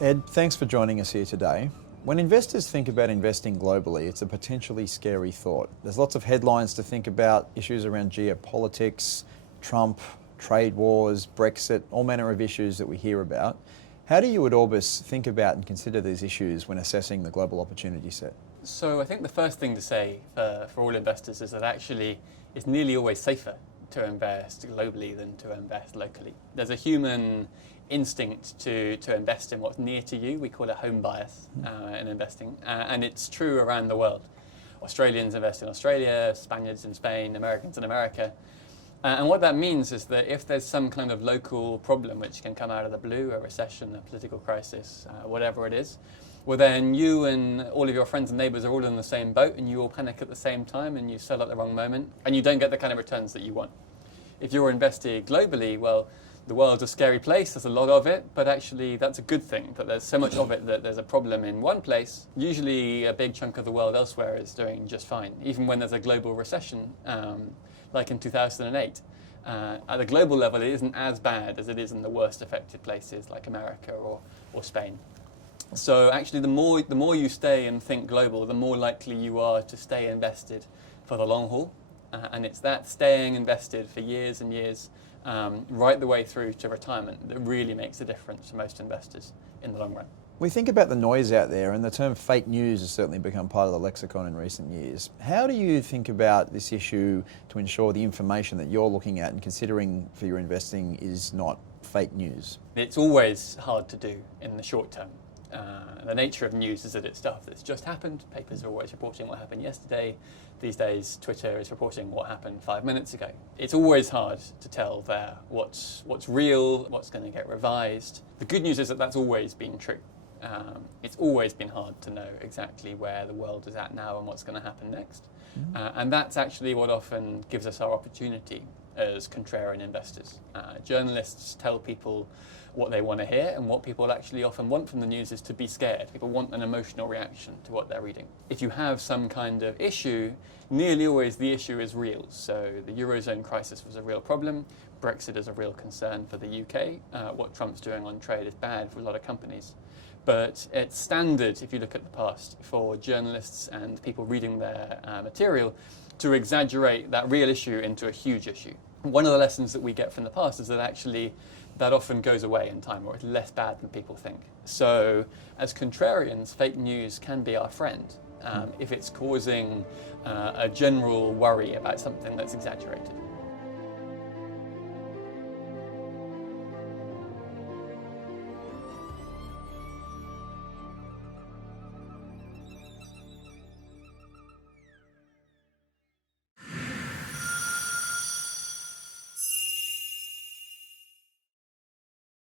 Ed, thanks for joining us here today. When investors think about investing globally, it's a potentially scary thought. There's lots of headlines to think about, issues around geopolitics, Trump, trade wars, Brexit, all manner of issues that we hear about. How do you at Orbis think about and consider these issues when assessing the global opportunity set? So I think the first thing to say for all investors is that actually it's nearly always safer to invest globally than to invest locally. There's a human instinct to invest in what's near to you. We call it home bias in investing, and it's true around the world. Australians invest in Australia, Spaniards in Spain, Americans in America. And what that means is that if there's some kind of local problem which can come out of the blue, a recession, a political crisis, whatever it is, well then you and all of your friends and neighbours are all in the same boat and you all panic at the same time and you sell at the wrong moment and you don't get the kind of returns that you want. If you're invested globally, well, the world's a scary place, there's a lot of it, but actually that's a good thing, that there's so much of it that there's a problem in one place. Usually a big chunk of the world elsewhere is doing just fine, even when there's a global recession, like in 2008. At the global level, it isn't as bad as it is in the worst affected places like America or Spain. So actually, the more you stay and think global, the more likely you are to stay invested for the long haul. And it's that staying invested for years and years, right the way through to retirement, that really makes a difference for most investors in the long run. We think about the noise out there, and the term fake news has certainly become part of the lexicon in recent years. How do you think about this issue to ensure the information that you're looking at and considering for your investing is not fake news? It's always hard to do in the short term. The nature of news is that it's stuff that's just happened. Papers are always reporting what happened yesterday. These days, Twitter is reporting what happened 5 minutes ago. It's always hard to tell there what's real, what's going to get revised. The good news is that that's always been true. It's always been hard to know exactly where the world is at now and what's going to happen next. And that's actually what often gives us our opportunity as contrarian investors. Journalists tell people what they want to hear, and what people actually often want from the news is to be scared. People want an emotional reaction to what they're reading. If you have some kind of issue, nearly always the issue is real. So the Eurozone crisis was a real problem. Brexit is a real concern for the UK. What Trump's doing on trade is bad for a lot of companies. But it's standard, if you look at the past, for journalists and people reading their material to exaggerate that real issue into a huge issue. One of the lessons that we get from the past is that actually that often goes away in time, or it's less bad than people think. So as contrarians, fake news can be our friend if it's causing a general worry about something that's exaggerated.